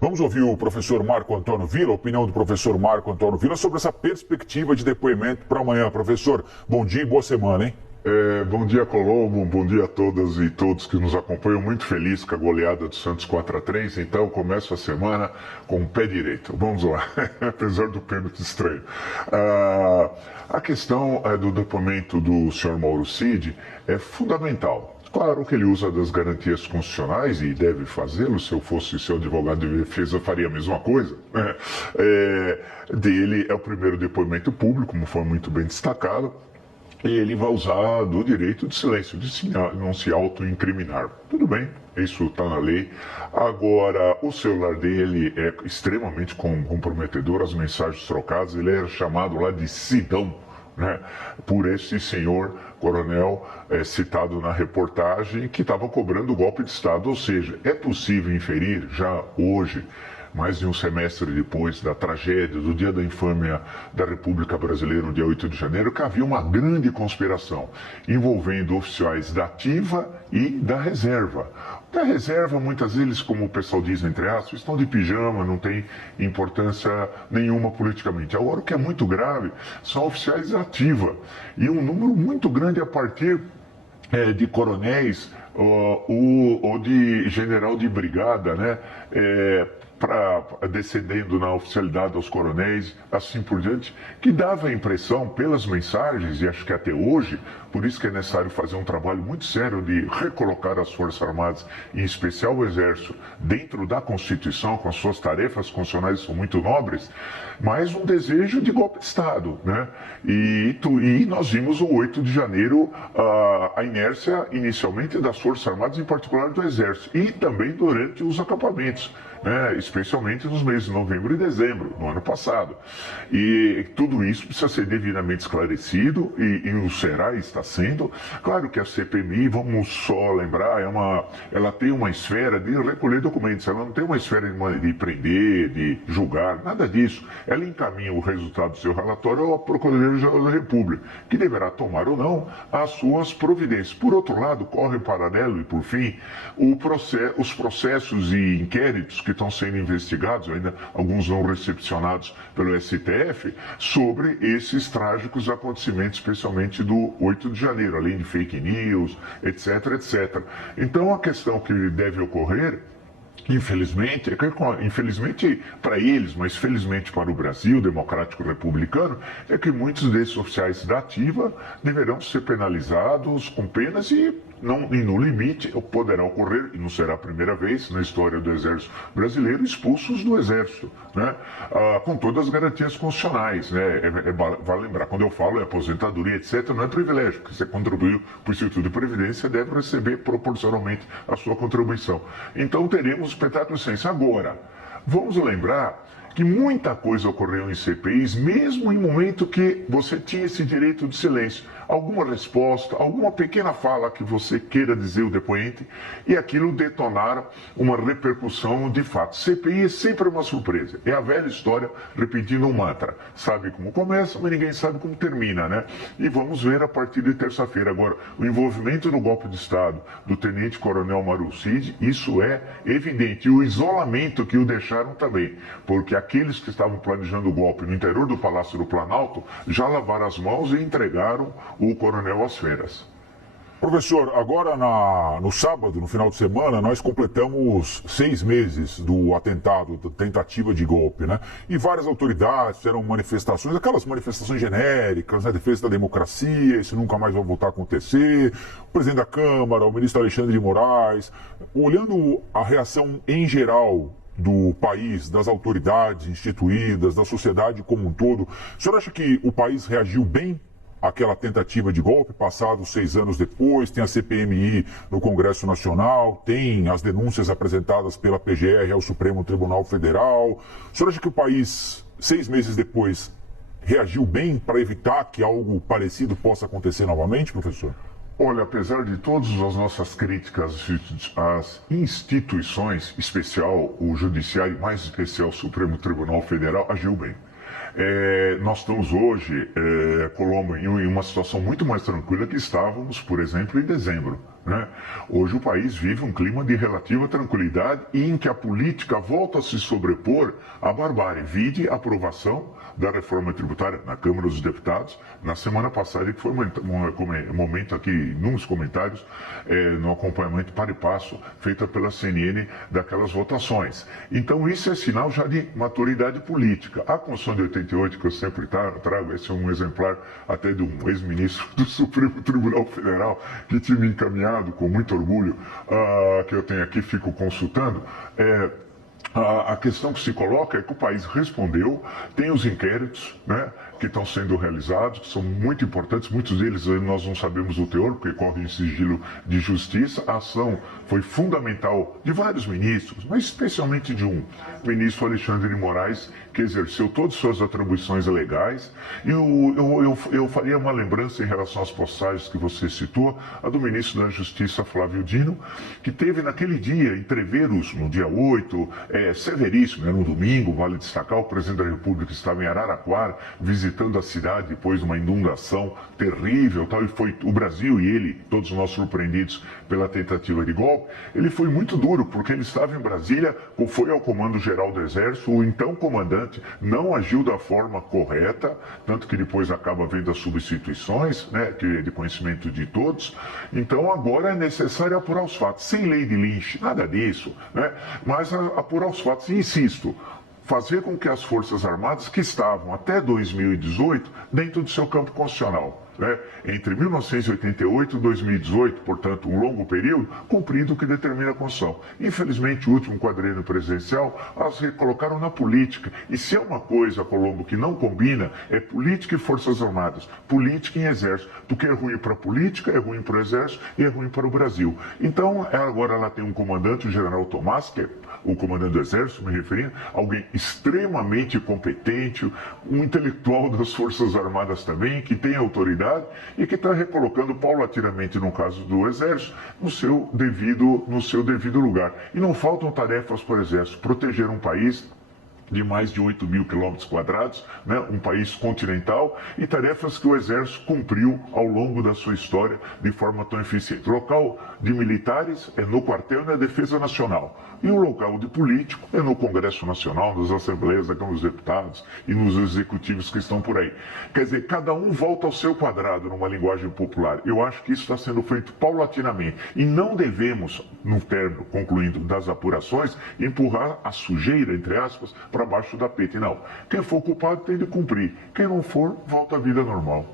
Vamos ouvir o professor Marco Antônio Villa, a opinião do professor Marco Antônio Villa sobre essa perspectiva de depoimento para amanhã. Professor, bom dia e boa semana, hein? Bom dia, Colombo, bom dia a todas e todos que nos acompanham. Muito feliz com a goleada do Santos 4-3, então eu começo a semana com o pé direito. Vamos lá, apesar do pênalti estranho. A questão do depoimento do senhor Mauro Cid é fundamental. Claro que ele usa das garantias constitucionais e deve fazê-lo. Se eu fosse seu advogado de defesa, eu faria a mesma coisa. Dele é o primeiro depoimento público, como foi muito bem destacado. E ele vai usar do direito de silêncio, de não se auto-incriminar. Tudo bem, isso está na lei. Agora, o celular dele é extremamente comprometedor, as mensagens trocadas. Ele era chamado lá de Sidão, né, por esse senhor coronel citado na reportagem, que estava cobrando o golpe de Estado. Ou seja, é possível inferir já hoje, mais de um semestre depois da tragédia, do dia da infâmia da República Brasileira, no dia 8 de janeiro, que havia uma grande conspiração envolvendo oficiais da ativa e da reserva. Da reserva, muitas vezes, como o pessoal diz, entre aspas, estão de pijama, não tem importância nenhuma politicamente. Agora, o que é muito grave são oficiais da ativa, e um número muito grande a partir de coronéis ou de general de brigada, né? Descendendo na oficialidade aos coronéis, assim por diante, que dava a impressão, pelas mensagens, e acho que até hoje, por isso que é necessário fazer um trabalho muito sério de recolocar as Forças Armadas, em especial o Exército, dentro da Constituição, com as suas tarefas constitucionais que são muito nobres, mas um desejo de golpe de Estado, né? E nós vimos o 8 de janeiro, a inércia inicialmente das Forças Armadas, em particular do Exército, e também durante os acampamentos, né, especialmente nos meses de novembro e dezembro, no ano passado. E tudo isso precisa ser devidamente esclarecido, e o será e está sendo. Claro que a CPMI, vamos só lembrar, ela tem uma esfera de recolher documentos, ela não tem uma esfera de prender, de julgar, nada disso. Ela encaminha o resultado do seu relatório ao Procurador-Geral da República, que deverá tomar ou não as suas providências. Por outro lado, corre em paralelo e, por fim, os processos e inquéritos que estão sendo investigados, ainda alguns não recepcionados pelo STF, sobre esses trágicos acontecimentos, especialmente do 8 de janeiro, além de fake news, etc, etc. Então, a questão que deve ocorrer, infelizmente para eles, mas felizmente para o Brasil democrático republicano, é que muitos desses oficiais da ativa deverão ser penalizados com penas e no limite poderá ocorrer, e não será a primeira vez na história do Exército Brasileiro, expulsos do Exército, né? Com todas as garantias constitucionais, né? Vale lembrar, quando eu falo aposentadoria, etc., não é privilégio, porque você contribuiu para o Instituto de Previdência, deve receber proporcionalmente a sua contribuição. Então teremos espetáculo sem isso. Agora, vamos lembrar que muita coisa ocorreu em CPIs, mesmo em momento que você tinha esse direito de silêncio. Alguma resposta, alguma pequena fala que você queira dizer o depoente, e aquilo detonar uma repercussão de fato. CPI é sempre uma surpresa. É a velha história repetindo um mantra. Sabe como começa, mas ninguém sabe como termina, né? E vamos ver a partir de terça-feira. Agora, o envolvimento no golpe de Estado do tenente-coronel Mauro Cid, isso é evidente. E o isolamento que o deixaram também, porque aqueles que estavam planejando o golpe no interior do Palácio do Planalto já lavaram as mãos e entregaram o coronel às feras. Professor, agora no sábado, no final de semana, nós completamos 6 meses do atentado, da tentativa de golpe, né? E várias autoridades fizeram manifestações, aquelas manifestações genéricas, né? Defesa da democracia, isso nunca mais vai voltar a acontecer. O presidente da Câmara, o ministro Alexandre de Moraes, olhando a reação em geral do país, das autoridades instituídas, da sociedade como um todo, o senhor acha que o país reagiu bem àquela tentativa de golpe, passados 6 anos depois? Tem a CPMI no Congresso Nacional, tem as denúncias apresentadas pela PGR ao Supremo Tribunal Federal. O senhor acha que o país, 6 meses depois, reagiu bem para evitar que algo parecido possa acontecer novamente, professor? Olha, apesar de todas as nossas críticas às instituições, especial o Judiciário, mais especial o Supremo Tribunal Federal, agiu bem. Nós estamos hoje, Colombo, em uma situação muito mais tranquila que estávamos, por exemplo, em dezembro, né? Hoje o país vive um clima de relativa tranquilidade e em que a política volta a se sobrepor à barbárie. Vide a aprovação da reforma tributária na Câmara dos Deputados na semana passada, que foi um momento aqui, nos comentários, no acompanhamento para e passo, feita pela CNN daquelas votações. Então isso é sinal já de maturidade política. A Constituição de 88, que eu sempre trago, esse é um exemplar até de um ex-ministro do Supremo Tribunal Federal, que tinha me encaminhado com muito orgulho, que eu tenho aqui, fico consultando, a questão que se coloca é que o país respondeu, tem os inquéritos, né, que estão sendo realizados, que são muito importantes, muitos deles nós não sabemos o teor, porque corre em sigilo de justiça. A ação foi fundamental de vários ministros, mas especialmente de um ministro, Alexandre de Moraes, que exerceu todas as suas atribuições legais. E eu faria uma lembrança em relação às postagens que você citou, a do ministro da Justiça, Flávio Dino, que teve naquele dia, entreveros, no dia 8, severíssimo, era um domingo, vale destacar, o presidente da República estava em Araraquara, visitando a cidade depois de uma inundação terrível, tal, e foi o Brasil e ele, todos nós surpreendidos pela tentativa de golpe. Ele foi muito duro, porque ele estava em Brasília, foi ao comando-geral do Exército, o então comandante não agiu da forma correta, tanto que depois acaba vendo as substituições, né, que é de conhecimento de todos. Então agora é necessário apurar os fatos, sem lei de Lynch, nada disso, né, mas apurar os fatos. E insisto, fazer com que as Forças Armadas, que estavam até 2018 dentro do seu campo constitucional, né, entre 1988 e 2018, portanto, um longo período, cumprindo o que determina a Constituição. Infelizmente, o último quadrinho presidencial, as recolocaram na política. E se é uma coisa, Colombo, que não combina, é política e Forças Armadas, política e Exército, porque é ruim para a política, é ruim para o Exército e é ruim para o Brasil. Então, agora ela tem um comandante, o general Tomás, que é o comandante do Exército, me referindo, alguém extremamente competente, um intelectual das Forças Armadas também, que tem autoridade e que está recolocando paulatinamente, no caso do Exército, no seu devido lugar. E não faltam tarefas para o Exército: proteger um país de mais de 8.000 quilômetros quadrados, né, um país continental, e tarefas que o Exército cumpriu ao longo da sua história de forma tão eficiente. O local de militares é no quartel e na Defesa Nacional. E o local de político é no Congresso Nacional, nas Assembleias da Câmara dos Deputados e nos executivos que estão por aí. Quer dizer, cada um volta ao seu quadrado, numa linguagem popular. Eu acho que isso está sendo feito paulatinamente. E não devemos, no término, concluindo, das apurações, empurrar a sujeira, entre aspas, para baixo da pete. Não. Quem for culpado tem de cumprir. Quem não for, volta à vida normal.